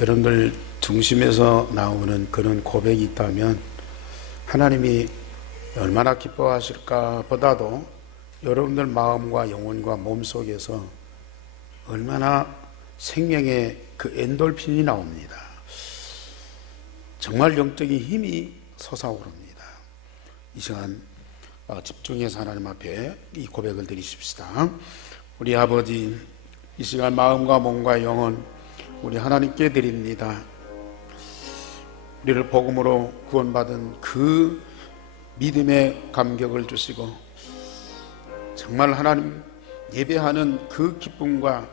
여러분들 중심에서 나오는 그런 고백이 있다면 하나님이 얼마나 기뻐하실까 보다도 여러분들 마음과 영혼과 몸속에서 얼마나 생명의 그 엔돌핀이 나옵니다. 정말 영적인 힘이 솟아오릅니다. 이 시간 집중해서 하나님 앞에 이 고백을 드리십시다. 우리 아버지, 이 시간 마음과 몸과 영혼 우리 하나님께 드립니다. 우리를 복음으로 구원받은 그 믿음의 감격을 주시고 정말 하나님 예배하는 그 기쁨과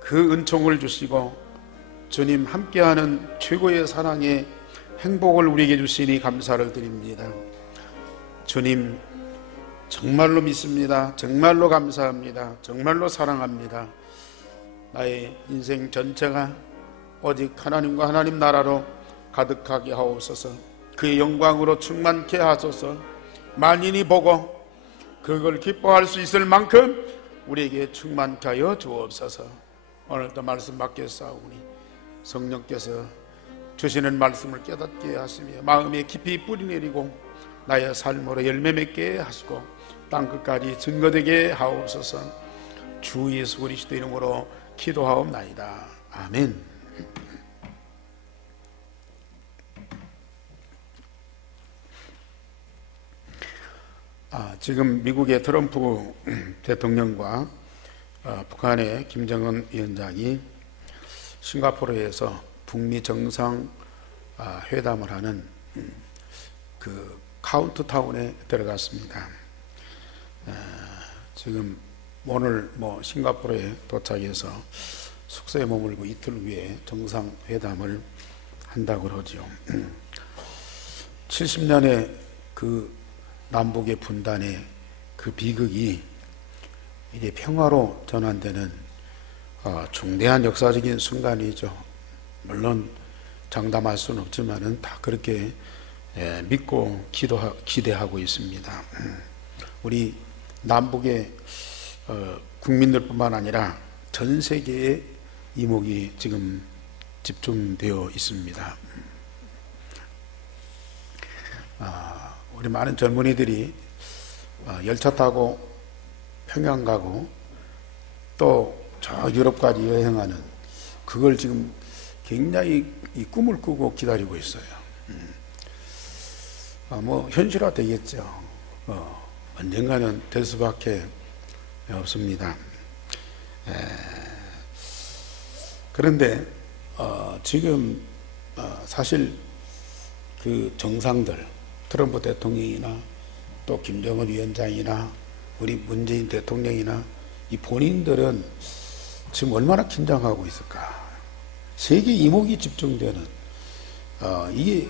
그 은총을 주시고 주님 함께하는 최고의 사랑의 행복을 우리에게 주시니 감사를 드립니다. 주님 정말로 믿습니다. 정말로 감사합니다. 정말로 사랑합니다. 나의 인생 전체가 오직 하나님과 하나님 나라로 가득하게 하옵소서. 그의 영광으로 충만케 하소서. 만인이 보고 그걸 기뻐할 수 있을 만큼 우리에게 충만케 하여 주옵소서. 오늘도 말씀 받겠사오니 성령께서 주시는 말씀을 깨닫게 하시며 마음에 깊이 뿌리내리고 나의 삶으로 열매 맺게 하시고 땅끝까지 증거되게 하옵소서. 주 예수 그리스도 이름으로 기도하옵나이다. 아멘. 지금 미국의 트럼프 대통령과 북한의 김정은 위원장이 싱가포르에서 북미 정상 회담을 하는 그 카운트타운에 들어갔습니다. 지금 오늘 싱가포르에 도착해서 숙소에 머물고 이틀 후에 정상회담을 한다고 그러죠. 70년의 그 남북의 분단의 그 비극이 이제 평화로 전환되는 중대한 역사적인 순간이죠. 물론 장담할 수는 없지만은 다 그렇게 믿고 기대하고 있습니다. 우리 남북의 국민들뿐만 아니라 전 세계의 이목이 지금 집중되어 있습니다. 우리 많은 젊은이들이 열차 타고 평양 가고 또 저 유럽까지 여행하는 그걸 지금 굉장히 이 꿈을 꾸고 기다리고 있어요. 현실화 되겠죠. 언젠가는 될 수밖에 없습니다. 그런데 지금 사실 그 정상들 트럼프 대통령이나 또 김정은 위원장이나 우리 문재인 대통령이나 이 본인들은 지금 얼마나 긴장하고 있을까. 세계 이목이 집중되는 이게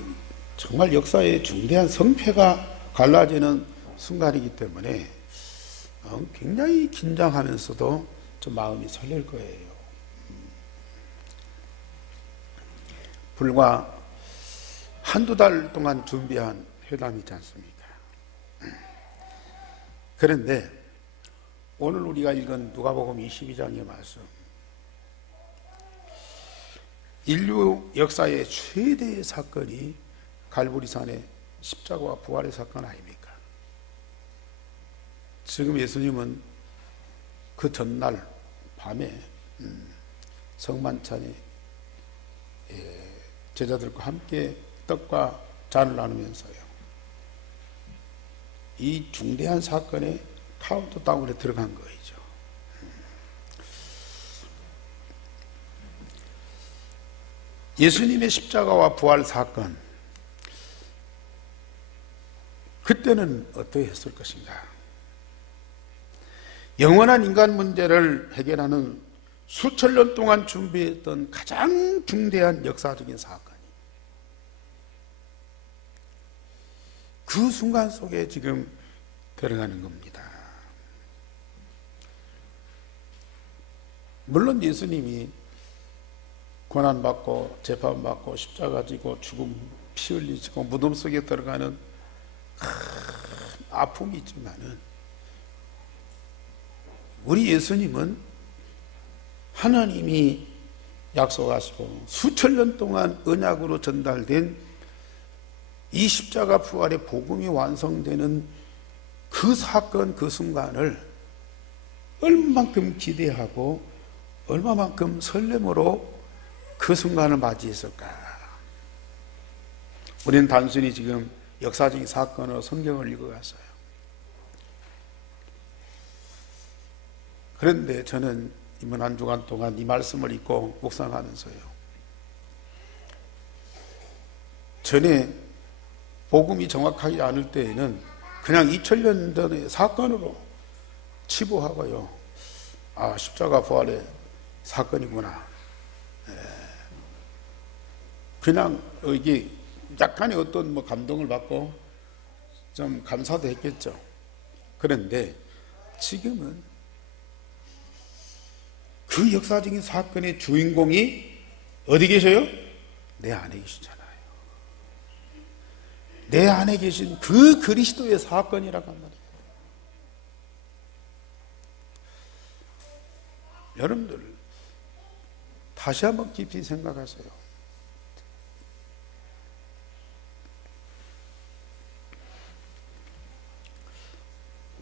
정말 역사의 중대한 성패가 갈라지는 순간이기 때문에 굉장히 긴장하면서도 좀 마음이 설렐 거예요. 불과 한두 달 동안 준비한 회담이지 않습니까? 그런데 오늘 우리가 읽은 누가복음 22장의 말씀, 인류 역사의 최대의 사건이 갈보리산의 십자가와 부활의 사건 아닙니까? 지금 예수님은 그 전날 밤에 성만찬에 제자들과 함께 떡과 잔을 나누면서요, 이 중대한 사건에 카운트다운에 들어간 거죠. 예수님의 십자가와 부활 사건, 그때는 어떻게 했을 것인가? 영원한 인간 문제를 해결하는 수천 년 동안 준비했던 가장 중대한 역사적인 사건이 그 순간 속에 지금 들어가는 겁니다. 물론 예수님이 고난받고 재판받고 십자가 지고 죽음 피 흘리시고 무덤 속에 들어가는 아픔이 있지만은 우리 예수님은 하나님이 약속하시고 수천 년 동안 언약으로 전달된 이 십자가 부활의 복음이 완성되는 그 사건, 그 순간을 얼마만큼 기대하고 얼마만큼 설렘으로 그 순간을 맞이했을까? 우리는 단순히 지금 역사적인 사건으로 성경을 읽어갔어요. 그런데 저는 이번 한 주간 동안 이 말씀을 읽고 묵상하면서요, 전에 복음이 정확하지 않을 때에는 그냥 2000년 전의 사건으로 치부하고요, 아, 십자가 부활의 사건이구나, 그냥 이게 약간의 어떤 감동을 받고 좀 감사도 했겠죠. 그런데 지금은 그 역사적인 사건의 주인공이 어디 계셔요? 내 안에 계시잖아요. 내 안에 계신 그 그리스도의 사건이라고 한 말이에요. 여러분들 다시 한번 깊이 생각하세요.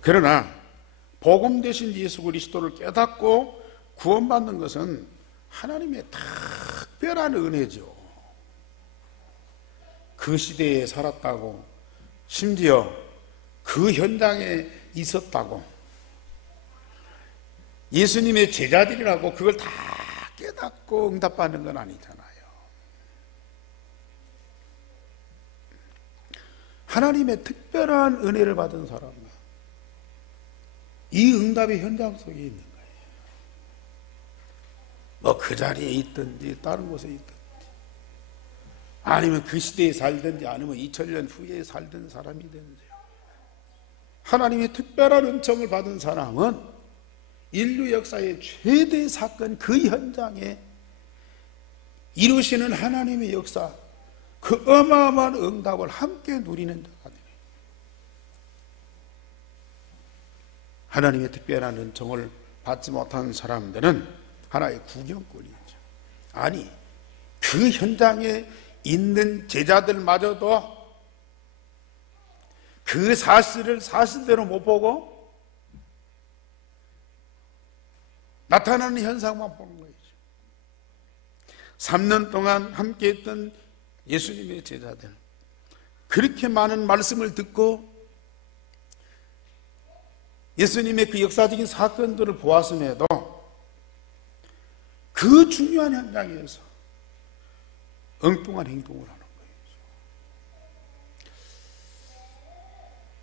그러나 복음 대신 예수 그리스도를 깨닫고 구원받는 것은 하나님의 특별한 은혜죠. 그 시대에 살았다고, 심지어 그 현장에 있었다고, 예수님의 제자들이라고 그걸 다 깨닫고 응답받는 건 아니잖아요. 하나님의 특별한 은혜를 받은 사람은 이 응답의 현장 속에 있는 거예요. 그 자리에 있든지 다른 곳에 있든지, 아니면 그 시대에 살든지, 아니면 2000년 후에 살던 사람이든지, 하나님의 특별한 은총을 받은 사람은 인류 역사의 최대 사건 그 현장에 이루시는 하나님의 역사, 그 어마어마한 응답을 함께 누리는 자가 돼요. 하나님의 특별한 은총을 받지 못한 사람들은 하나의 구경꾼이죠. 아니, 그 현장에 있는 제자들마저도 그 사실을 사실대로 못 보고 나타나는 현상만 보는 거예요. 3년 동안 함께했던 예수님의 제자들, 그렇게 많은 말씀을 듣고 예수님의 그 역사적인 사건들을 보았음에도 그 중요한 현장에서 엉뚱한 행동을 하는 거예요.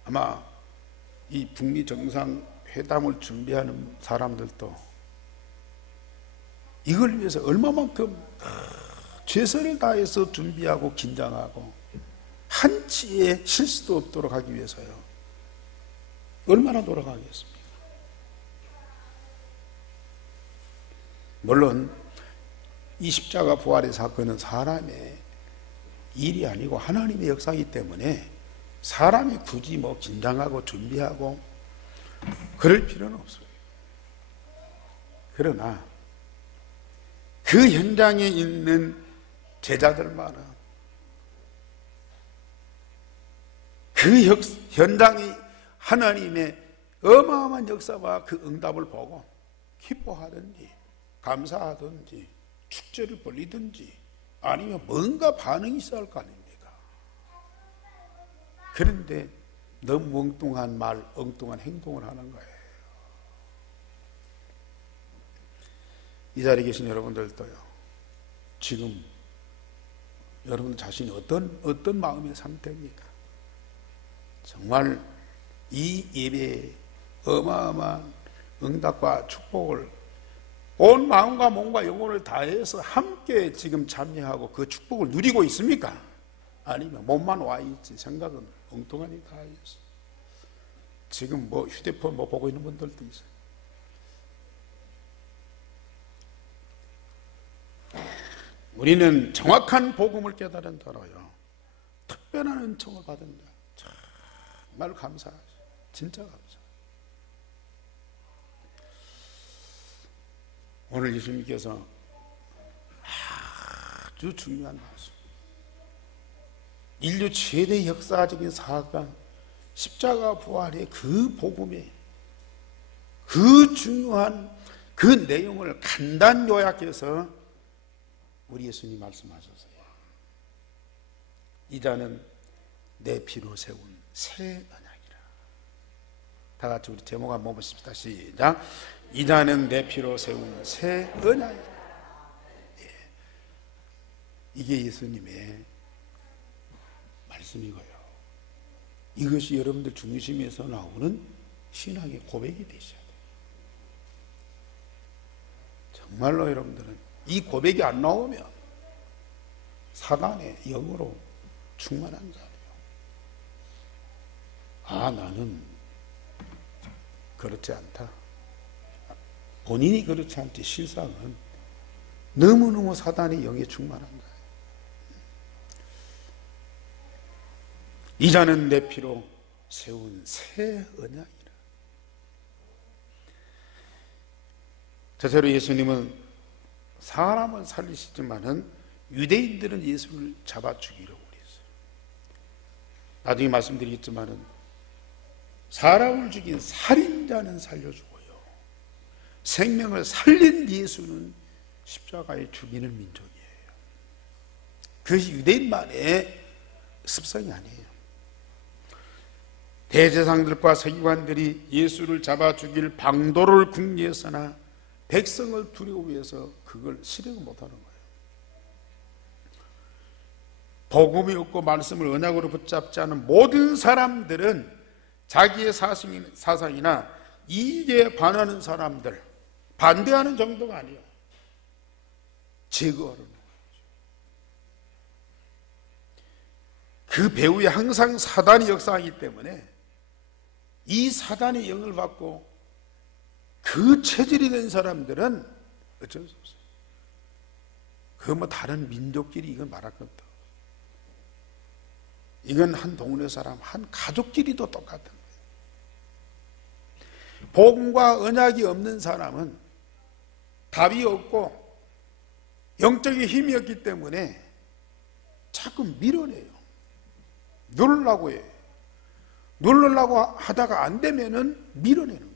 아마 이 북미 정상회담을 준비하는 사람들도 이걸 위해서 얼마만큼 최선을 다해서 준비하고 긴장하고 한치의 실수도 없도록 하기 위해서요, 얼마나 노력하겠습니까? 물론 이 십자가 부활의 사건은 사람의 일이 아니고 하나님의 역사이기 때문에 사람이 굳이 긴장하고 준비하고 그럴 필요는 없어요. 그러나 그 현장에 있는 제자들만은 그 현장이 하나님의 어마어마한 역사와 그 응답을 보고 기뻐하든지 감사하든지 축제를 벌리든지 아니면 뭔가 반응이 있어야 할 거 아닙니까? 그런데 너무 엉뚱한 말, 엉뚱한 행동을 하는 거예요. 이 자리에 계신 여러분들도요, 지금 여러분 자신이 어떤 마음의 상태입니까? 정말 이 예배에 어마어마한 응답과 축복을 온 마음과 몸과 영혼을 다해서 함께 지금 참여하고 그 축복을 누리고 있습니까? 아니면 몸만 와 있지 생각은 엉뚱하니 다 있어. 지금 휴대폰 보고 있는 분들도 있어요. 우리는 정확한 복음을 깨달은 자로요, 특별한 은총을 받은 자, 정말 감사하죠. 진짜 감사. 오늘 예수님께서 아주 중요한 말씀. 인류 최대 역사적인 사건, 십자가 부활의 그 복음에 그 중요한 그 내용을 간단 요약해서 우리 예수님 말씀하셨어요. 이자는 내 피로 세운 새 언약이라. 다 같이 우리 제목 한번 보십시다. 시작. 이자는 내 피로 세운 새 언약이라. 이게 예수님의 말씀이고요. 이것이 여러분들 중심에서 나오는 신앙의 고백이 되셔야 돼요. 정말로 여러분들은 이 고백이 안 나오면 사단의 영으로 충만한 자예요. 아, 나는 그렇지 않다. 본인이 그렇지 않지 실상은 너무너무 사단의 영에 충만한 자예요. 이자는 내 피로 세운 새 언약이라. 저처럼 예수님은 사람을 살리시지만은 유대인들은 예수를 잡아 죽이려고 그랬어요. 나중에 말씀드리겠지만은 사람을 죽인 살인자는 살려주고요, 생명을 살린 예수는 십자가에 죽이는 민족이에요. 그것이 유대인만의 습성이 아니에요. 대제사장들과 서기관들이 예수를 잡아 죽일 방도를 궁리했으나 백성을 두려워해서 그걸 실행을 못하는 거예요. 복음이 없고 말씀을 언약으로 붙잡지 않은 모든 사람들은 자기의 사상이나 이익에 반하는 사람들, 반대하는 정도가 아니에요. 제거하는 거예요. 그 배후에 항상 사단이 역사하기 때문에 이 사단의 영을 받고 그 체질이 된 사람들은 어쩔 수 없어요. 그 뭐 다른 민족끼리 이건 말할 것도 없어요. 이건 한 동네 사람, 한 가족끼리도 똑같은 거예요. 복음과 언약이 없는 사람은 답이 없고 영적인 힘이 없기 때문에 자꾸 밀어내요. 누르려고 해요. 누르려고 하다가 안 되면은 밀어내는 거예요.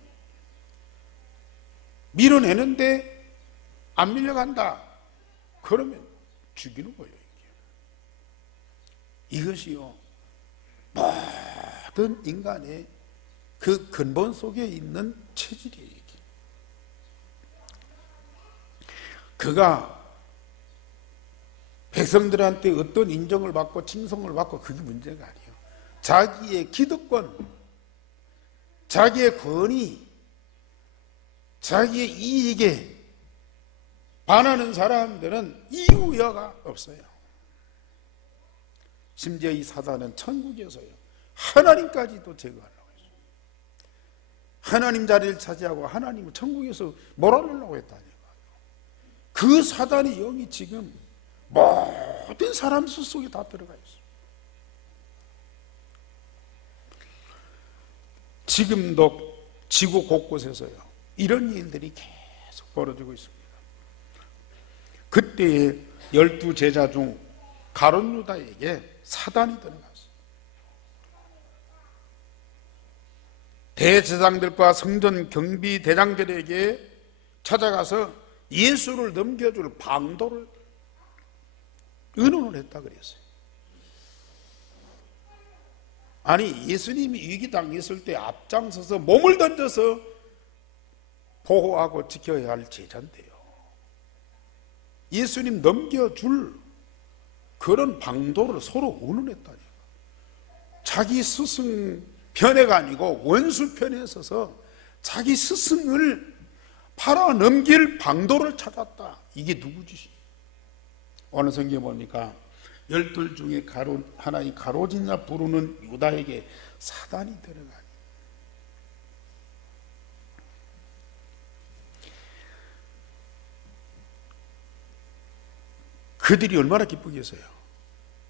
밀어내는데 안 밀려간다 그러면 죽이는 거예요. 이것이요, 모든 인간의 그 근본 속에 있는 체질이에요. 그가 백성들한테 어떤 인정을 받고 칭송을 받고 그게 문제가 아니에요. 자기의 기득권, 자기의 권위, 자기의 이익에 반하는 사람들은 이유여가 없어요. 심지어 이 사단은 천국에서요, 하나님까지도 제거하려고 했어요. 하나님 자리를 차지하고 하나님을 천국에서 몰아내려고 했다니까요. 그 사단의 영이 지금 모든 사람 속에 다 들어가 있어요. 지금도 지구 곳곳에서요, 이런 일들이 계속 벌어지고 있습니다. 그때의 12제자 중 가룟 유다에게 사단이 들어갔어요. 대제사장들과 성전 경비 대장들에게 찾아가서 예수를 넘겨줄 방도를 의논을 했다 그랬어요. 아니, 예수님이 위기 당했을 때 앞장서서 몸을 던져서 보호하고 지켜야 할 제자인데요, 예수님 넘겨줄 그런 방도를 서로 의논했다니까. 자기 스승 편애가 아니고 원수 편에 서서 자기 스승을 팔아 넘길 방도를 찾았다. 이게 누구 짓이에요? 오늘 성경에 보니까 12 중에 하나님 가로지냐 부르는 유다에게 사단이 들어가니. 그들이 얼마나 기쁘겠어요.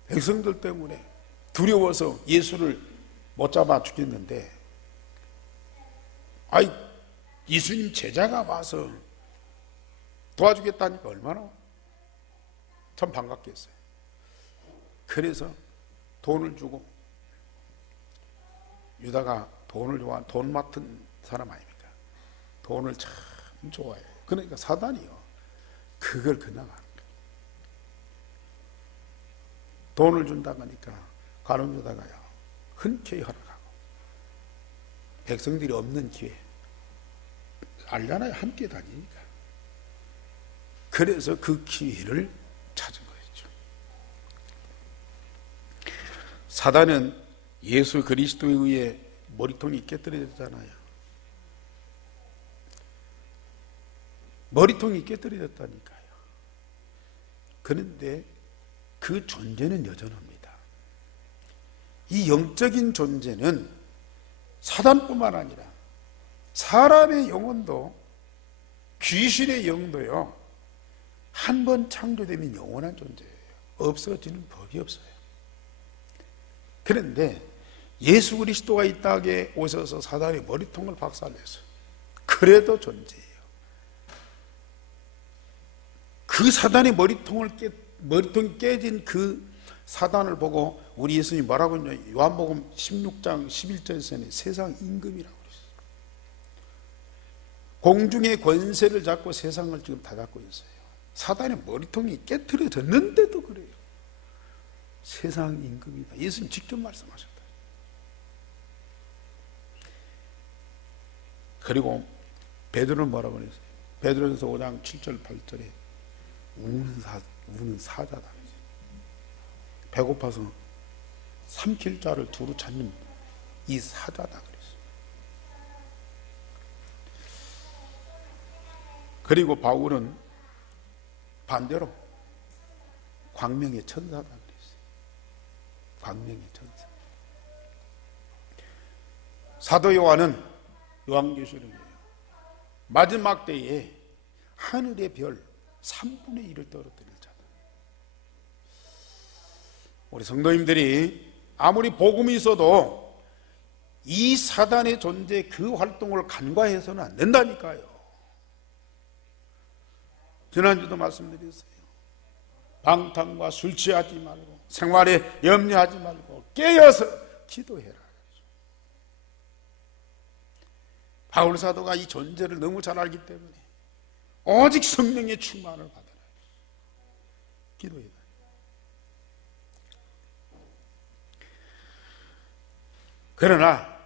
백성들 때문에 두려워서 예수를 못 잡아 죽였는데, 아이, 예수님 제자가 와서 도와주겠다니까 얼마나 참 반갑게 했어요. 그래서 돈을 주고, 유다가 돈을 좋아하는 돈 맡은 사람 아닙니까? 돈을 참 좋아해요. 그러니까 사단이요, 그걸 그냥 하는 거예요. 돈을 준다고 하니까 가룟 유다가요 흔쾌히 허락하고, 백성들이 없는 기회 알잖아요, 함께 다니니까. 그래서 그 기회를 찾은 거였죠. 사단은 예수 그리스도에 의해 머리통이 깨뜨려졌잖아요. 머리통이 깨뜨려졌다니까요. 그런데 그 존재는 여전합니다. 이 영적인 존재는 사단뿐만 아니라 사람의 영혼도, 귀신의 영도요, 한 번 창조되면 영원한 존재예요. 없어지는 법이 없어요. 그런데 예수 그리스도가 이 땅에 오셔서 사단의 머리통을 박살내서 그래도 존재해요. 그 사단의 머리통이 깨진 그 사단을 보고 우리 예수님이 뭐라고 했냐, 요한복음 16장 11절에서는 세상 임금이라고 그랬어요. 공중의 권세를 잡고 세상을 지금 다 잡고 있어요. 사단의 머리통이 깨트려졌는데도 그래요. 세상 임금이다. 예수님 직접 말씀하셨다. 그리고 베드로는 뭐라고 그랬어요? 베드로전서 5장 7절 8절에 우는 사자다. 배고파서 삼킬 자를 두루 찾는 이 사자다 그랬어요. 그리고 바울은 반대로 광명의 천사다 그랬어요. 광명의 천사. 사도 요한은 요한계시록이에요. 마지막 때에 하늘의 별 3분의 1을 떨어뜨릴 자다. 우리 성도님들이 아무리 복음이 있어도 이 사단의 존재, 그 활동을 간과해서는 안 된다니까요. 지난주도 말씀드렸어요. 방탕과 술 취하지 말고, 생활에 염려하지 말고 깨어서 기도해라. 바울 사도가 이 존재를 너무 잘 알기 때문에 오직 성령의 충만을 받아라. 기도해라. 그러나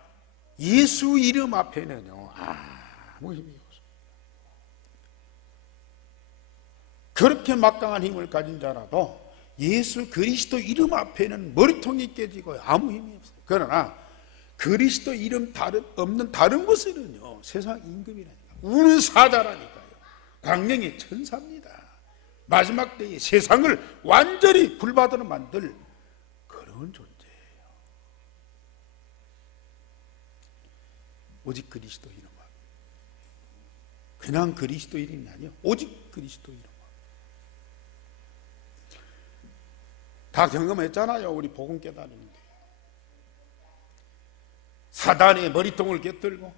예수 이름 앞에는요 아무 힘이 없어요. 그렇게 막강한 힘을 가진 자라도 예수 그리스도 이름 앞에는 머리통이 깨지고 아무 힘이 없어요. 그러나 그리스도 이름 없는 다른 것은요 세상 임금이라니까, 우는 사자라니까요, 광명의 천사입니다. 마지막 때에 세상을 완전히 불바다로 만들 그런 존재예요. 오직 그리스도 이름 앞에, 그냥 그리스도 이름이 아니에요. 오직 그리스도 이름 앞에. 다 경험했잖아요. 우리 복음 깨달으는데 사단의 머리통을 꿰뚫고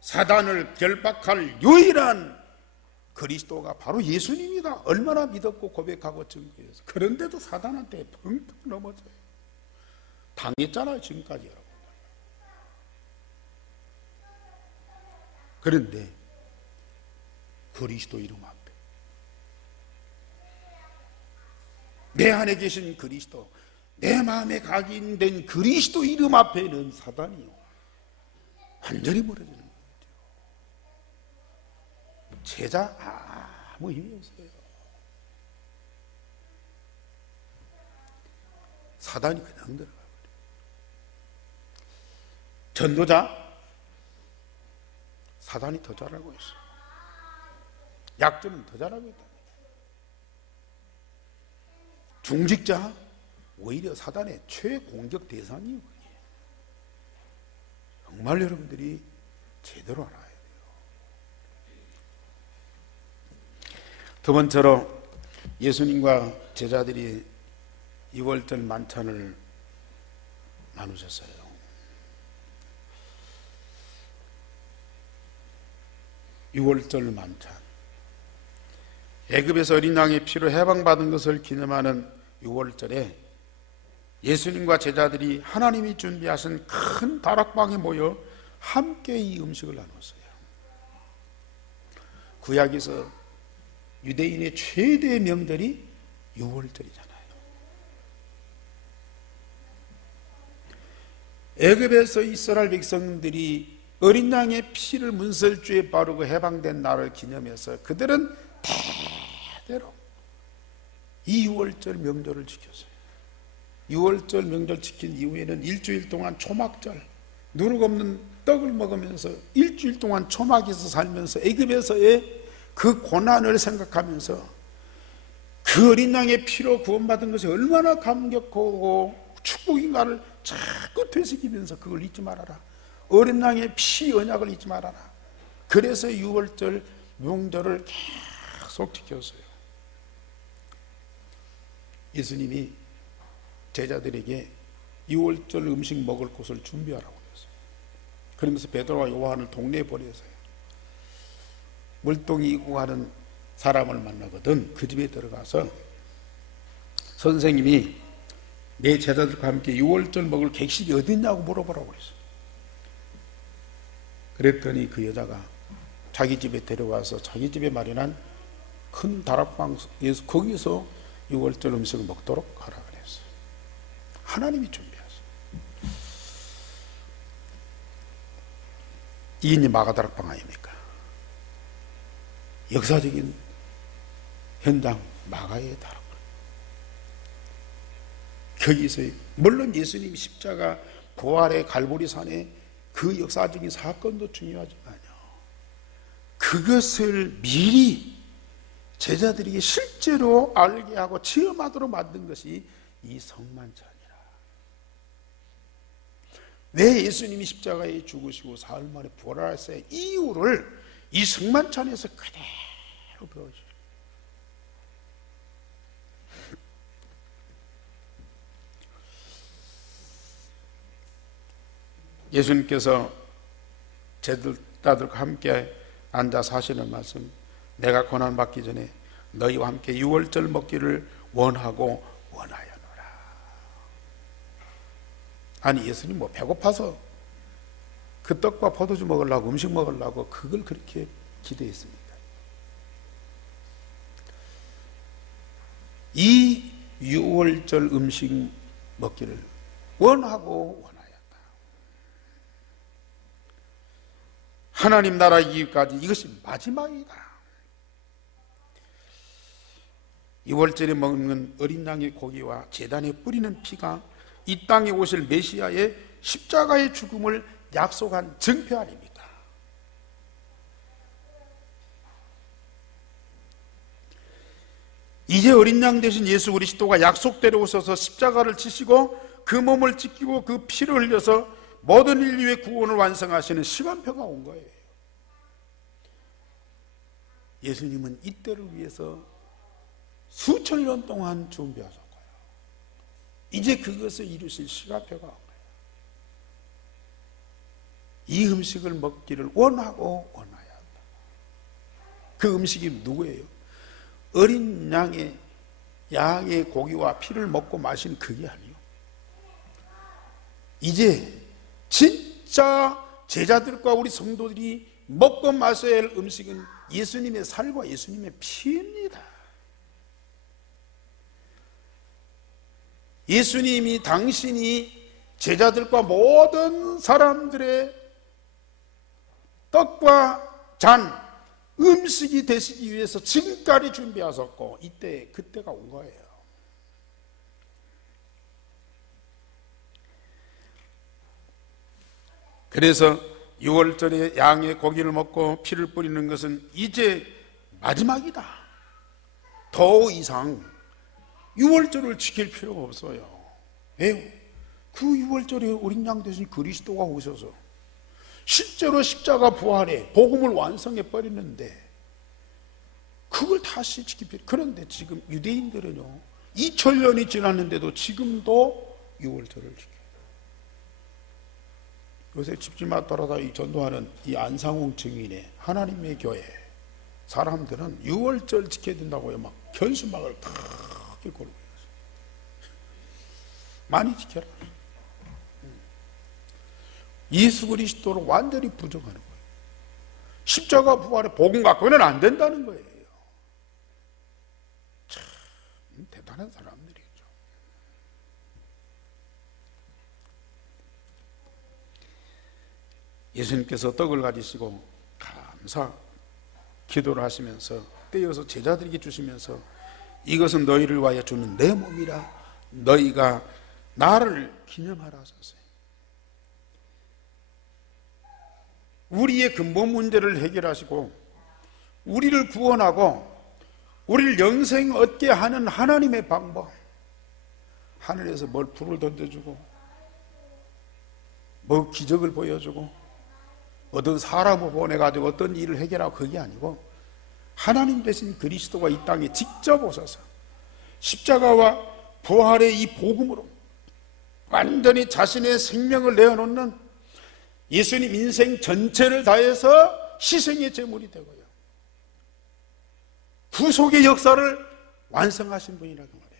사단을 결박할 유일한 그리스도가 바로 예수님이다. 얼마나 믿었고 고백하고 증거해서. 그런데도 사단한테 펑펑 넘어져요. 당했잖아요 지금까지 여러분. 그런데 그리스도 이름 앞에, 내 안에 계신 그리스도, 내 마음에 각인된 그리스도 이름 앞에는 사단이요 완전히 멀어지는 거예요. 제자 아무 힘이 없어요. 사단이 그냥 들어가 버려요. 전도자 사단이 더 잘하고 있어요. 약점은 더 잘하고 있다. 중직자 오히려 사단의 최공격 대상이에요. 정말 여러분들이 제대로 알아야 돼요. 두 번째로 예수님과 제자들이 6월절 만찬을 나누셨어요. 6월절 만찬. 애굽에서 어린 양의 피로 해방받은 것을 기념하는 6월절에 예수님과 제자들이 하나님이 준비하신 큰 다락방에 모여 함께 이 음식을 나눴어요. 구약에서 유대인의 최대의 명절이 6월절이잖아요. 애굽에서 이스라엘 백성들이 어린 양의 피를 문설주에 바르고 해방된 날을 기념해서 그들은 대대로 이 6월절 명절을 지켰어요. 6월절 명절 지킨 이후에는 일주일 동안 초막절, 누룩 없는 떡을 먹으면서 일주일 동안 초막에서 살면서 애굽에서의 그 고난을 생각하면서 그 어린 양의 피로 구원받은 것이 얼마나 감격하고 축복인가를 자꾸 되새기면서 그걸 잊지 말아라. 어린 양의 피 언약을 잊지 말아라. 그래서 6월절 명절을 계속 지켰어요. 예수님이 제자들에게 6월절 음식 먹을 곳을 준비하라고 했어요. 그러면서 베드로와 요한을 동네에 보내서요. 물동이 이고 가는 사람을 만나거든 그 집에 들어가서 선생님이 내 제자들과 함께 6월절 먹을 객실이 어디 있냐고 물어보라고 그랬어요. 그랬더니 그 여자가 자기 집에 데려가서 자기 집에 마련한 큰 다락방에서 거기서 6월절 음식을 먹도록 하라 그랬어요. 하나님이 준비하셨어요. 이인이 마가다락방 아닙니까? 역사적인 현장 마가의 다락방. 거기서 물론 예수님 십자가 부활의 갈보리산의 그 역사적인 사건도 중요하지만요, 그것을 미리 제자들에게 실제로 알게 하고 체험하도록 만든 것이 이 성만찬이라. 왜 예수님이 십자가에 죽으시고 사흘 만에 부활하셨어요? 이유를 이 성만찬에서 그대로 배워줘요. 예수님께서 제자들과 함께 앉아서 하시는 말씀, 내가 고난받기 전에 너희와 함께 6월절 먹기를 원하고 원하였노라. 아니 예수님 뭐 배고파서 그 떡과 포도주 먹으려고 음식 먹으려고 그걸 그렇게 기대했습니까? 이 6월절 음식 먹기를 원하고 원하였다. 하나님 나라 이기까지 이것이 마지막이다. 6월절에 먹는 어린 양의 고기와 제단에 뿌리는 피가 이 땅에 오실 메시아의 십자가의 죽음을 약속한 증표 아닙니까? 이제 어린 양 대신 예수 그리스도가 약속대로 오셔서 십자가를 지시고 그 몸을 찢기고 그 피를 흘려서 모든 인류의 구원을 완성하시는 시간표가 온 거예요. 예수님은 이때를 위해서 수천 년 동안 준비하셨고요. 이제 그것을 이루실 시간표가 온 거예요. 이 음식을 먹기를 원하고 원하야 한다. 그 음식이 누구예요? 어린 양의 고기와 피를 먹고 마신 그게 아니에요. 이제 진짜 제자들과 우리 성도들이 먹고 마셔야 할 음식은 예수님의 살과 예수님의 피입니다. 예수님이 당신이 제자들과 모든 사람들의 떡과 잔, 음식이 되시기 위해서 지금까지 준비하셨고 그때가 온 거예요. 그래서 6월절에 양의 고기를 먹고 피를 뿌리는 것은 이제 마지막이다. 더 이상 6월절을 지킬 필요가 없어요. 왜요? 그 6월절에 어린 양 대신 그리스도가 오셔서 실제로 십자가 부활에 복음을 완성해 버리는데 그걸 다시 지킬 필요. 그런데 지금 유대인들은요 2000년이 지났는데도 지금도 6월절을 지켜요. 요새 집집마다 돌아다 이 전도하는 이 안상홍 증인의 하나님의 교회, 사람들은 6월절 지켜야 된다고요. 막 현수막을 탁 걸고 많이 지켜라. 예수 그리스도로 완전히 부정하는 거예요. 십자가 부활의 복음 갖고는 안 된다는 거예요. 참 대단한 사람들이죠. 예수님께서 떡을 가지시고 감사 기도를 하시면서 떼어서 제자들에게 주시면서 이것은 너희를 위하여 주는 내 몸이라 너희가 나를 기념하라 하셨어요. 우리의 근본 문제를 해결하시고 우리를 구원하고 우리를 영생 얻게 하는 하나님의 방법, 하늘에서 뭘 불을 던져주고 뭐 기적을 보여주고 어떤 사람을 보내가지고 어떤 일을 해결하고 그게 아니고 하나님 대신 그리스도가 이 땅에 직접 오셔서 십자가와 부활의 이 복음으로 완전히 자신의 생명을 내어놓는 예수님 인생 전체를 다해서 희생의 제물이 되고요, 구속의 역사를 완성하신 분이라고 말해요.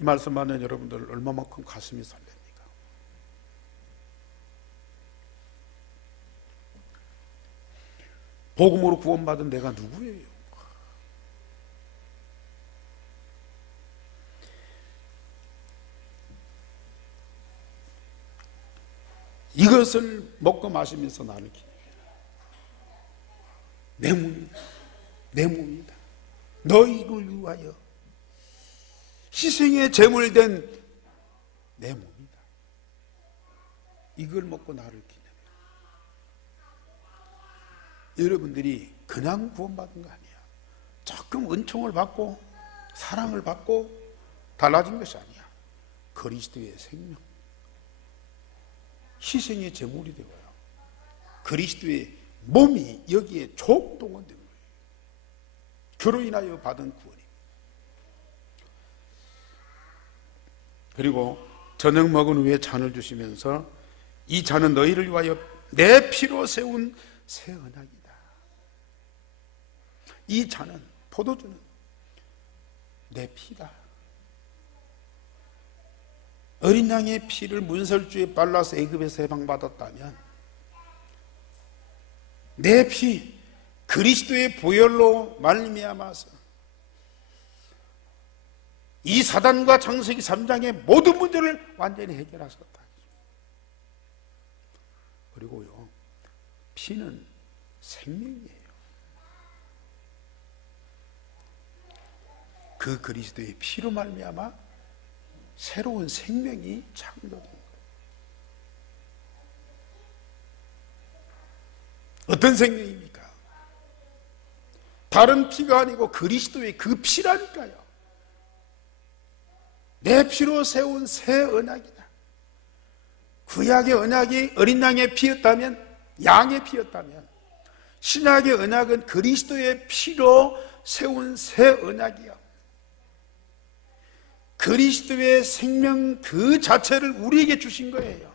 이 말씀 받는 여러분들 얼마만큼 가슴이 설렙니까? 복음으로 구원받은 내가 누구예요? 이것을 먹고 마시면서 나를 내 몸이다, 내 몸이다, 너희를 위하여 희생의 제물된 내 몸이다. 이걸 먹고 나를 기념해. 여러분들이 그냥 구원받은 거 아니야. 조금 은총을 받고 사랑을 받고 달라진 것이 아니야. 그리스도의 생명, 희생의 제물이 되고요, 그리스도의 몸이 여기에 총동원된 거예요. 그로 인하여 받은 구원입니다. 그리고 저녁 먹은 후에 잔을 주시면서 이 잔은 너희를 위하여 내 피로 세운 새 언약이다. 이 잔은, 포도주는 내 피다. 어린 양의 피를 문설주에 발라서 애굽에서 해방받았다면 내 피, 그리스도의 보혈로 말미암아서 이 사단과 창세기 3장의 모든 문제를 완전히 해결하셨다. 그리고요, 피는 생명이에요. 그 그리스도의 피로 말미암아 새로운 생명이 창조된 거예요. 어떤 생명입니까? 다른 피가 아니고 그리스도의 그 피라니까요. 내 피로 세운 새 언약이다. 구약의 언약이 어린 양의 피였다면, 양의 피였다면, 신약의 언약은 그리스도의 피로 세운 새 언약이요, 그리스도의 생명 그 자체를 우리에게 주신 거예요.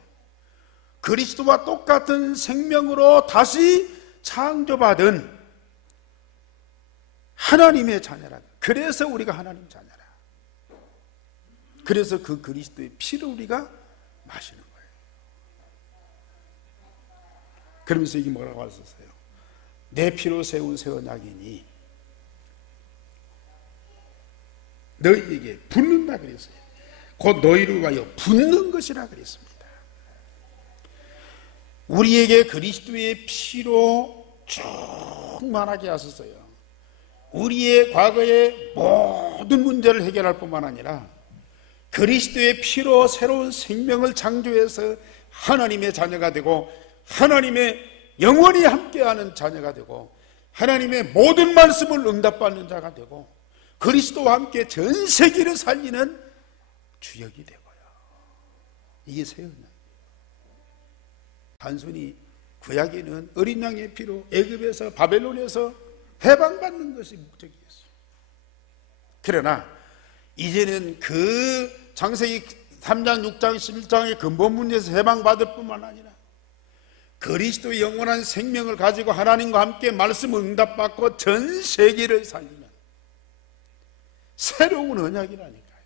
그리스도와 똑같은 생명으로 다시 창조받은 하나님의 자녀라. 그래서 우리가 하나님 자녀라. 그래서 그 그리스도의 피를 우리가 마시는 거예요. 그러면서 이게 뭐라고 하셨어요? 내 피로 세운 새 언약이니 너희에게 붙는다 그랬어요. 곧 너희를 위하여 붙는 것이라 그랬습니다. 우리에게 그리스도의 피로 충만하게 하셨어요. 우리의 과거의 모든 문제를 해결할 뿐만 아니라 그리스도의 피로 새로운 생명을 창조해서 하나님의 자녀가 되고 하나님의 영원히 함께하는 자녀가 되고 하나님의 모든 말씀을 응답받는 자가 되고 그리스도와 함께 전 세계를 살리는 주역이 되고요. 이게 새 언약이에요. 단순히 구약에는 어린 양의 피로 애굽에서 바벨론에서 해방받는 것이 목적이었어요. 그러나 이제는 그 창세기 3장, 6장, 11장의 근본 문제에서 해방받을 뿐만 아니라 그리스도의 영원한 생명을 가지고 하나님과 함께 말씀을 응답받고 전 세계를 살리는 새로운 언약이라니까요.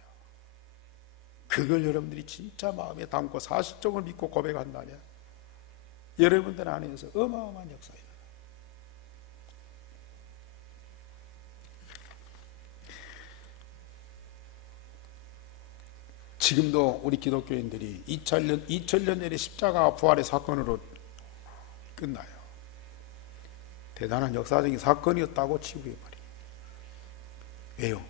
그걸 여러분들이 진짜 마음에 담고 사실적으로 믿고 고백한다면 여러분들 안에서 어마어마한 역사예요. 지금도 우리 기독교인들이 2000년 전에 십자가 부활의 사건으로 끝나요. 대단한 역사적인 사건이었다고 치부해버려요. 왜요?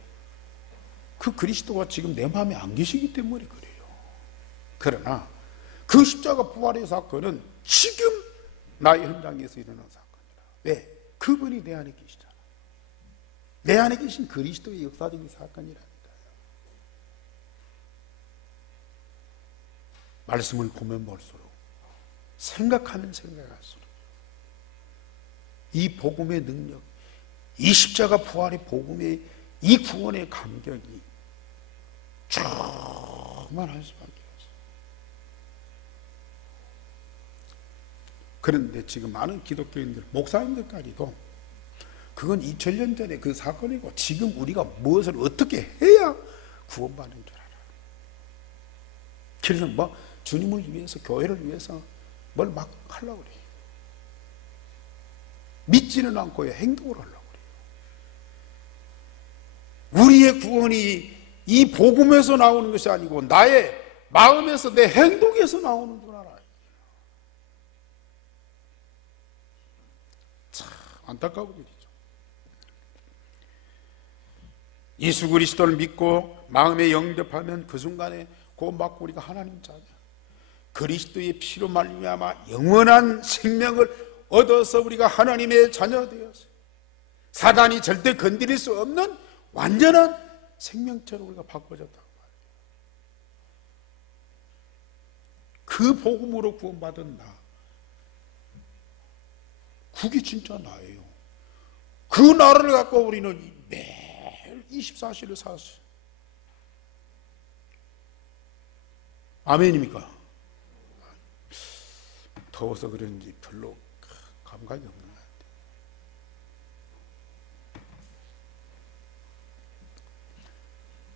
그 그리스도가 지금 내 마음에 안 계시기 때문에 그래요. 그러나 그 십자가 부활의 사건은 지금 나의 현장에서 일어난 사건이라. 왜? 그분이 내 안에 계시잖아. 내 안에 계신 그리스도의 역사적인 사건이라니까요. 말씀을 보면 볼수록, 생각하면 생각할수록 이 복음의 능력, 이 십자가 부활의 복음의 이 구원의 감격이 충만할 수밖에 없어요. 그런데 지금 많은 기독교인들, 목사님들까지도 그건 2000년 전에 그 사건이고 지금 우리가 무엇을 어떻게 해야 구원받는 줄 알아. 그래서 뭐 주님을 위해서, 교회를 위해서 뭘 막 하려고 그래요. 믿지는 않고 행동을 하려고 그래요. 우리의 구원이 이 복음에서 나오는 것이 아니고 나의 마음에서, 내 행동에서 나오는 줄 알아요. 참 안타까운 일이죠. 예수 그리스도를 믿고 마음에 영접하면 그 순간에 구원받고 우리가 하나님 자녀, 그리스도의 피로 말미암아 영원한 생명을 얻어서 우리가 하나님의 자녀 되었어요. 사단이 절대 건드릴 수 없는 완전한 생명체로 우리가 바꿔졌다고 말해요. 그 복음으로 구원받은 나, 그게 진짜 나예요. 그 나를 갖고 우리는 매일 24시를 살았어요. 아멘입니까? 더워서 그런지 별로 감각이 없는 것 같아요.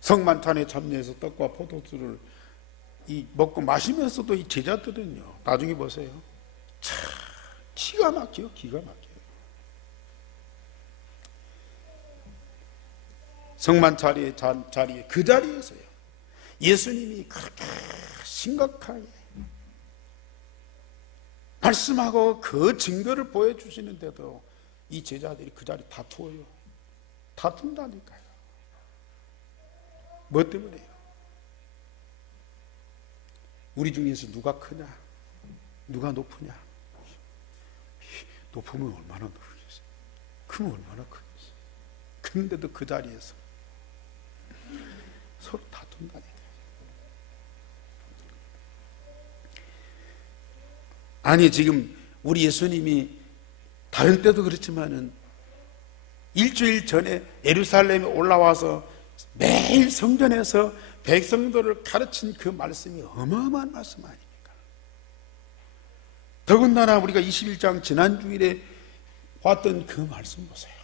성만찬에 참여해서 떡과 포도주를 먹고 마시면서도 이 제자들은요, 나중에 보세요, 참 기가 막혀요. 기가 막혀요. 성만찬의 자리에, 그 자리에서요, 예수님이 그렇게 심각하게 말씀하고 그 증거를 보여주시는데도 이 제자들이 그 자리 다투어요. 다툰다니까요. 뭐 때문에요? 우리 중에서 누가 크냐? 누가 높으냐? 높으면 얼마나 높으겠어요? 크면 얼마나 크겠어요? 그런데도 그 자리에서 서로 다툰다니까요. 아니, 지금 우리 예수님이 다른 때도 그렇지만은 일주일 전에 예루살렘에 올라와서 매일 성전에서 백성들을 가르친 그 말씀이 어마어마한 말씀 아닙니까? 더군다나 우리가 21장 지난주일에 봤던 그 말씀 보세요.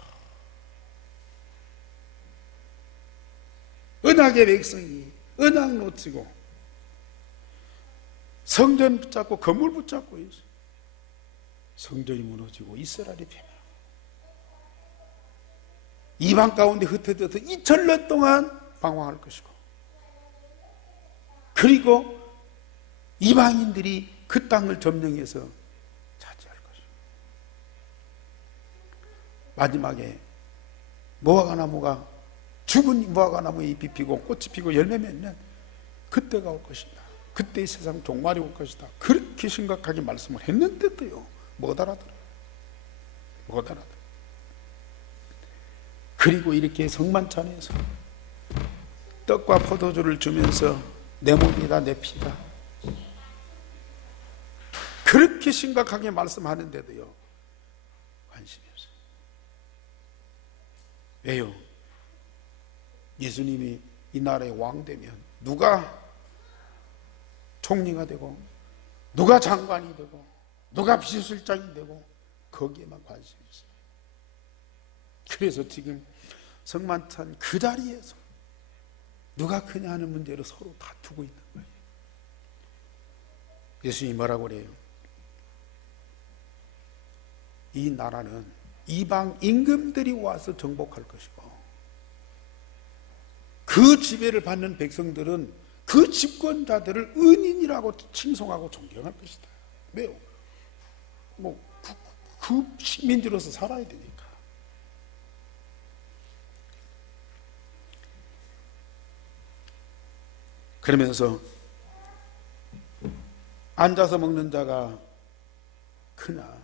언약의 백성이 언약 놓치고 성전 붙잡고 건물 붙잡고 있어요. 성전이 무너지고 이스라엘이 패망. 이방 가운데 흩어져서 2000년 동안 방황할 것이고, 그리고 이방인들이 그 땅을 점령해서 차지할 것이고, 마지막에 무화과 나무가, 죽은 무화과 나무에 잎이 피고 꽃이 피고 열매 맺는 그때가 올 것이다. 그때 이 세상 종말이 올 것이다. 그렇게 심각하게 말씀을 했는데도요, 못 알아들어요. 못 알아들어요. 그리고 이렇게 성만찬에서 떡과 포도주를 주면서 내 몸이다, 내 피다, 그렇게 심각하게 말씀하는데도요, 관심이 없어요. 왜요? 예수님이 이 나라의 왕 되면 누가 총리가 되고 누가 장관이 되고 누가 비서실장이 되고 거기에만 관심이 있어요. 그래서 지금 성만찬 그 자리에서 누가 크냐 하는 문제로 서로 다투고 있는 거예요. 예수님이 뭐라고 그래요? 이 나라는 이방 임금들이 와서 정복할 것이고 그 지배를 받는 백성들은 그 집권자들을 은인이라고 칭송하고 존경할 것이다. 왜요? 그 식민지로서 살아야 되니까. 그러면서 앉아서 먹는 자가 크나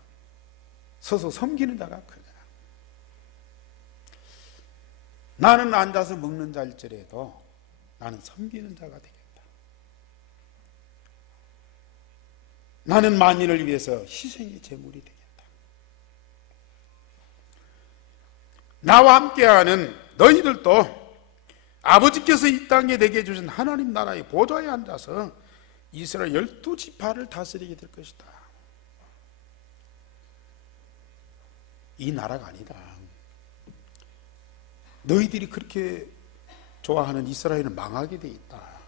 서서 섬기는 자가 크냐. 나는 앉아서 먹는 자일지라도 나는 섬기는 자가 되겠다. 나는 만인을 위해서 희생의 제물이 되겠다. 나와 함께하는 너희들도 아버지께서 이 땅에 내게 주신 하나님 나라의 보좌에 앉아서 이스라엘 12지파를 다스리게 될 것이다. 이 나라가 아니다. 너희들이 그렇게 좋아하는 이스라엘은 망하게 돼 있다.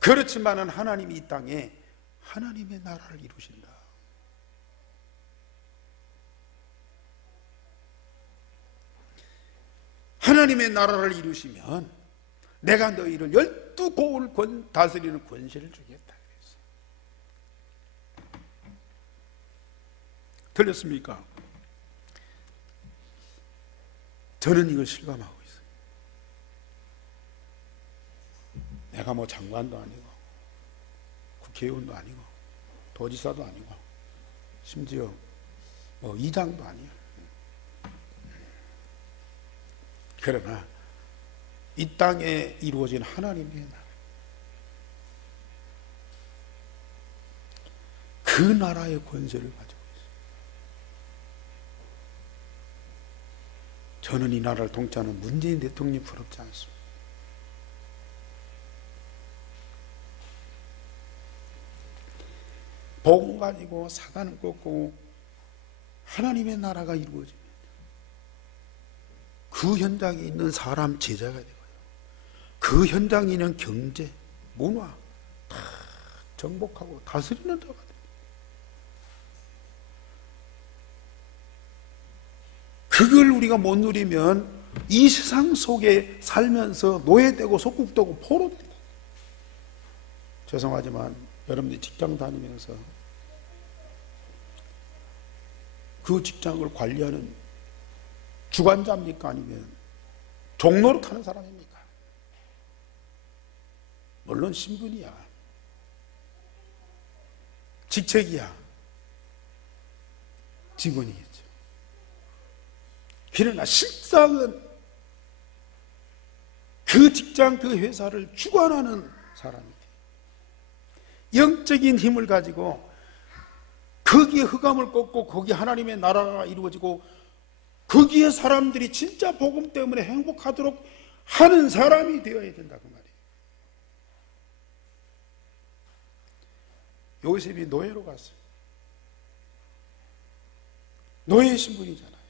그렇지만은 하나님이 이 땅에 하나님의 나라를 이루신다. 하나님의 나라를 이루시면 내가 너희를 12고을 다스리는 권세를 주겠다. 들렸습니까? 저는 이걸 실감하고 있어요. 내가 뭐 장관도 아니고 국회의원도 아니고 도지사도 아니고 심지어 뭐 이장도 아니에요. 그러나 이 땅에 이루어진 하나님의 나라, 그 나라의 권세를 가지고 있어요. 저는 이 나라를 통치하는 문재인 대통령이 부럽지 않습니다. 복음 가지고 사단을 꺾고 하나님의 나라가 이루어집니다. 그 현장에 있는 사람 제자가 되고요. 그 현장에 있는 경제, 문화 다 정복하고 다스리는 자가 됩니다. 그걸 우리가 못 누리면 이 세상 속에 살면서 노예되고 속국되고 포로된다. 죄송하지만 여러분들이 직장 다니면서 그 직장을 관리하는 주관자입니까? 아니면 종노릇하는 사람입니까? 물론 신분이야, 직책이야, 직원이겠죠. 그러나 실상은 그 직장, 그 회사를 주관하는 사람이 영적인 힘을 가지고 거기에 흑암을 꺾고 거기에 하나님의 나라가 이루어지고 거기에 사람들이 진짜 복음 때문에 행복하도록 하는 사람이 되어야 된다 그 말이에요. 요셉이 노예로 갔어요. 노예 신분이잖아요.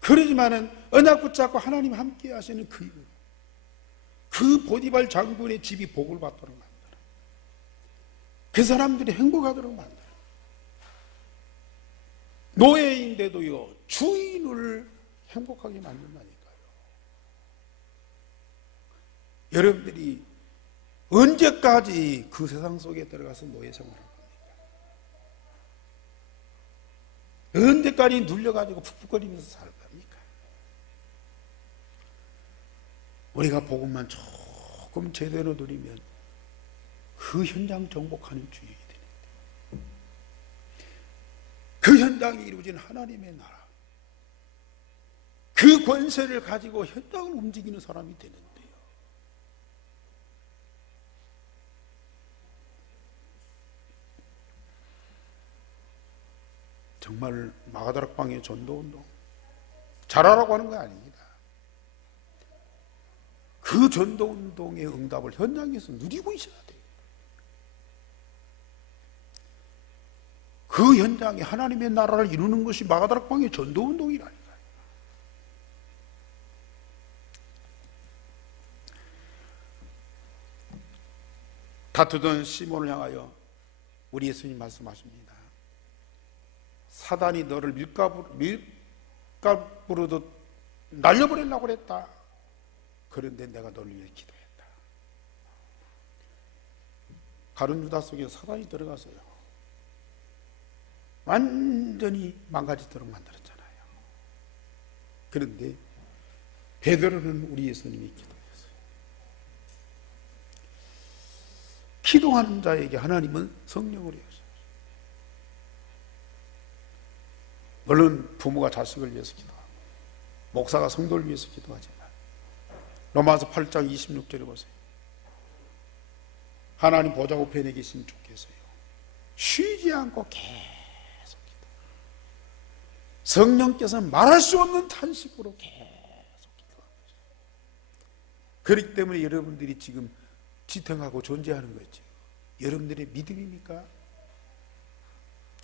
그러지만은 언약 붙잡고 하나님 함께 하시는 그 보디발 장군의 집이 복을 받도록 만들어. 그 사람들이 행복하도록 만들어. 노예인데도요, 주인을 행복하게 만든다니까요. 여러분들이 언제까지 그 세상 속에 들어가서 노예 생활할 겁니까? 언제까지 눌려가지고 푹푹거리면서 살 겁니까? 우리가 복음만 조금 제대로 누리면 그 현장 정복하는 주인이 되는데, 그 현장에 이루어진 하나님의 나라, 그 권세를 가지고 현장을 움직이는 사람이 되는데요. 정말 마가다락방의 전도운동 잘하라고 하는 거 아닙니다. 그 전도운동의 응답을 현장에서 누리고 있어야 돼요. 그 현장에 하나님의 나라를 이루는 것이 마가다락방의 전도운동이라니까요. 다투던 시몬을 향하여 우리 예수님 말씀하십니다. 사단이 너를 밀가부로도 날려버리려고 그랬다. 그런데 내가 너를 위해 기도했다. 가룟 유다 속에 사단이 들어가서요, 완전히 망가지도록 만들었잖아요. 그런데 베드로는 우리 예수님이 기도했어요. 기도하는 자에게 하나님은 성령을 주셨어요. 물론 부모가 자식을 위해서 기도하고 목사가 성도를 위해서 기도하지만 로마서 8장 26절에 보세요. 하나님 보좌 우편에 계신 주께서요, 쉬지 않고 계속 기도, 성령께서 말할 수 없는 탄식으로 계속 기도하는 거죠. 그렇기 때문에 여러분들이 지금 지탱하고 존재하는 거죠. 여러분들의 믿음입니까?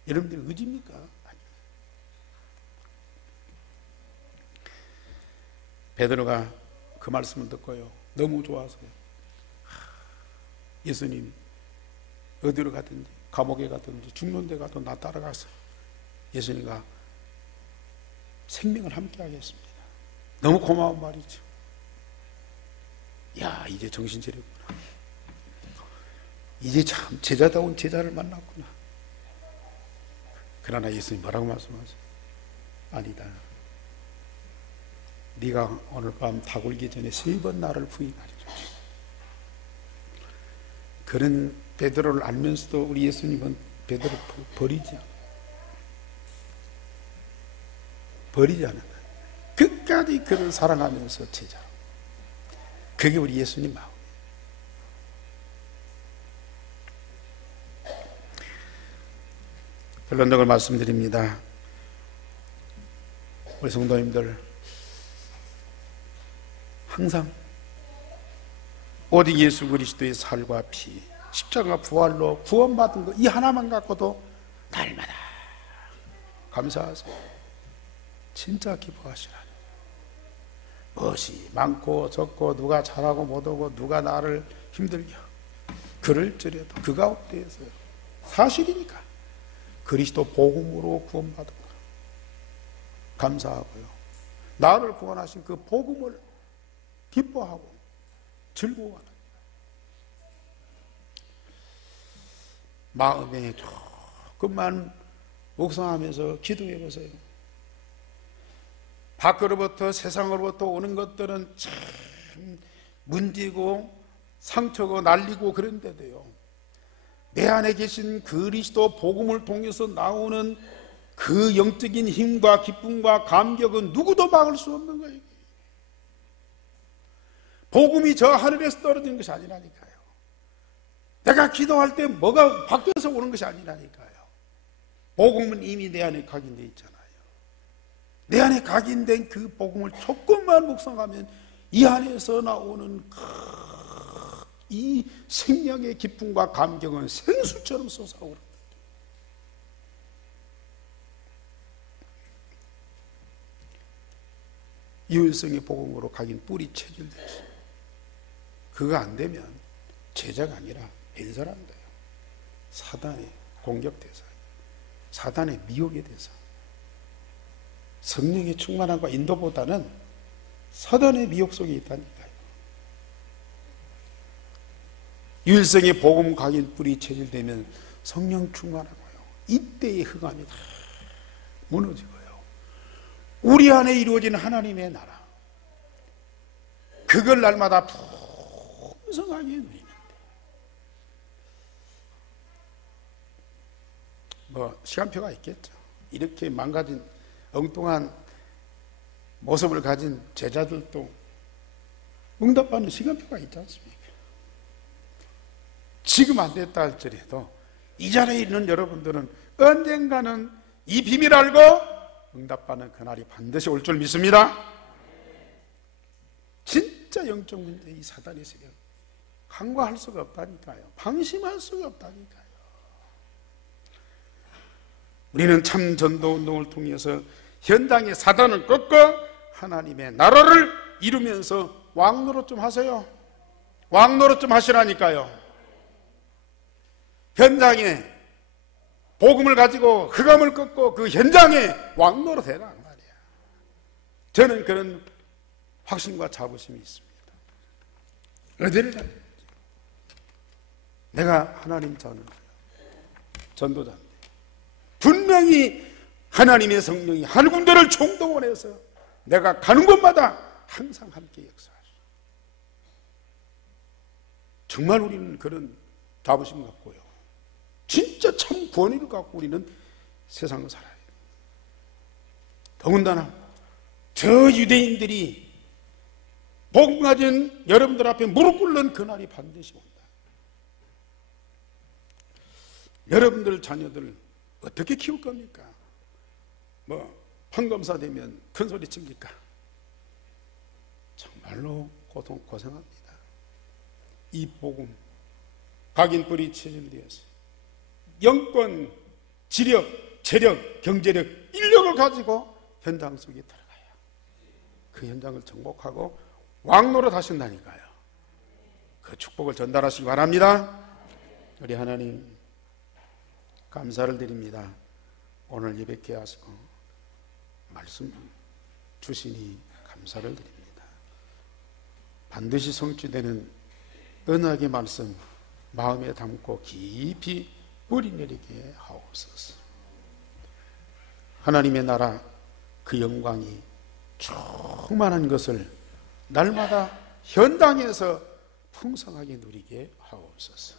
여러분들의 의지입니까? 아니요. 베드로가 그 말씀을 듣고요, 너무 좋아서요, 예수님 어디로 가든지 감옥에 가든지 죽는 데 가도 나 따라가서 예수님과 생명을 함께 하겠습니다. 너무 고마운 말이죠. 야, 이제 정신 차렸구나. 이제 참 제자다운 제자를 만났구나. 그러나 예수님 뭐라고 말씀하세요? 아니다. 네가 오늘 밤 다 굴기 전에 3번 나를 부인하리라. 그런 베드로를 알면서도 우리 예수님은 베드로 버리지 않아요. 버리지 않아요. 끝까지 그를 사랑하면서 제자. 그게 우리 예수님 마음. 결론적으로 말씀드립니다. 우리 성도님들, 항상 오직 예수 그리스도의 살과 피, 십자가 부활로 구원받은 것 이 하나만 갖고도 날마다 감사하세요. 진짜 기뻐하시라니. 무엇이 많고 적고 누가 잘하고 못하고 누가 나를 힘들게 그럴지라도 그 가운데에서요, 사실이니까 그리스도 복음으로 구원받은 것 감사하고요, 나를 구원하신 그 복음을 기뻐하고 즐거워하는 마음에 조금만 묵상하면서 기도해 보세요. 밖으로부터 세상으로부터 오는 것들은 참 문제고 상처고 날리고 그런데도요, 내 안에 계신 그리스도 복음을 통해서 나오는 그 영적인 힘과 기쁨과 감격은 누구도 막을 수 없는 거예요. 복음이 저 하늘에서 떨어지는 것이 아니라니까요. 내가 기도할 때 뭐가 밖에서 오는 것이 아니라니까요. 복음은 이미 내 안에 각인되어 있잖아요. 내 안에 각인된 그 복음을 조금만 묵상하면 이 안에서 나오는 이 생명의 기쁨과 감격은 생수처럼 솟아오릅니다. 유일성의 복음으로 각인 뿌리 체질되시. 그거 안 되면 제자가 아니라 벤사란 거예요. 사단의 공격 대상, 사단의 미혹의 대상. 성령의 충만함과 인도보다는 사단의 미혹 속에 있다니까요. 유일성의 복음 각인 뿌리 체질되면 성령 충만하고요, 이때의 흑암이 다 무너지고요, 우리 안에 이루어지는 하나님의 나라, 그걸 날마다 풍성하게 누리는데, 뭐 시간표가 있겠죠. 이렇게 망가진 엉뚱한 모습을 가진 제자들도 응답받는 시간표가 있지 않습니까? 지금 안 됐다 할지라도 이 자리에 있는 여러분들은 언젠가는 이 비밀 알고 응답받는 그날이 반드시 올 줄 믿습니다. 진짜 진짜 영적 문제, 이 사단의 세력 간과할 수가 없다니까요. 방심할 수가 없다니까요. 우리는 참 전도 운동을 통해서 현장의 사단을 꺾어 하나님의 나라를 이루면서 왕노릇 좀 하세요. 왕노릇 좀 하시라니까요. 현장에 복음을 가지고 흑암을 꺾고 그 현장에 왕노릇 해라 말이야. 저는 그런 확신과 자부심이 있습니다. 어디를 가야 되는지. 내가 하나님 자녀예요. 전도자인데 분명히 하나님의 성령이 한 군데를 총동원해서 내가 가는 곳마다 항상 함께 역사하시오. 정말 우리는 그런 자부심 갖고요, 진짜 참 권위를 갖고 우리는 세상을 살아야 돼요. 더군다나 저 유대인들이 복음 가진 여러분들 앞에 무릎 꿇는 그날이 반드시 온다. 여러분들 자녀들 어떻게 키울 겁니까? 판검사 되면 큰 소리 칩니까? 정말로 고생합니다. 이 복음, 각인뿔이 체질되어서 영권, 지력, 체력, 경제력, 인력을 가지고 현장 속에 들어가야 그 현장을 정복하고 왕노릇 하신다니까요. 그 축복을 전달하시기 바랍니다. 우리 하나님 감사를 드립니다. 오늘 예배케 하시고 말씀 주시니 감사를 드립니다. 반드시 성취되는 언약의 말씀 마음에 담고 깊이 뿌리내리게 하옵소서. 하나님의 나라 그 영광이 충만한 것을 날마다 현장에서 풍성하게 누리게 하옵소서.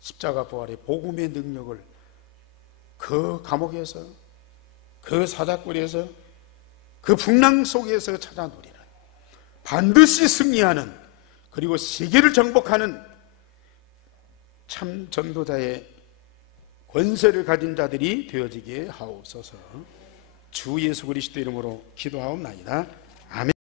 십자가 부활의 복음의 능력을 그 감옥에서, 그 사자굴에서, 그 풍랑 속에서 찾아 누리는, 반드시 승리하는, 그리고 세계를 정복하는 참 전도자의 권세를 가진 자들이 되어지게 하옵소서. 주 예수 그리스도 이름으로 기도하옵나이다. 아멘.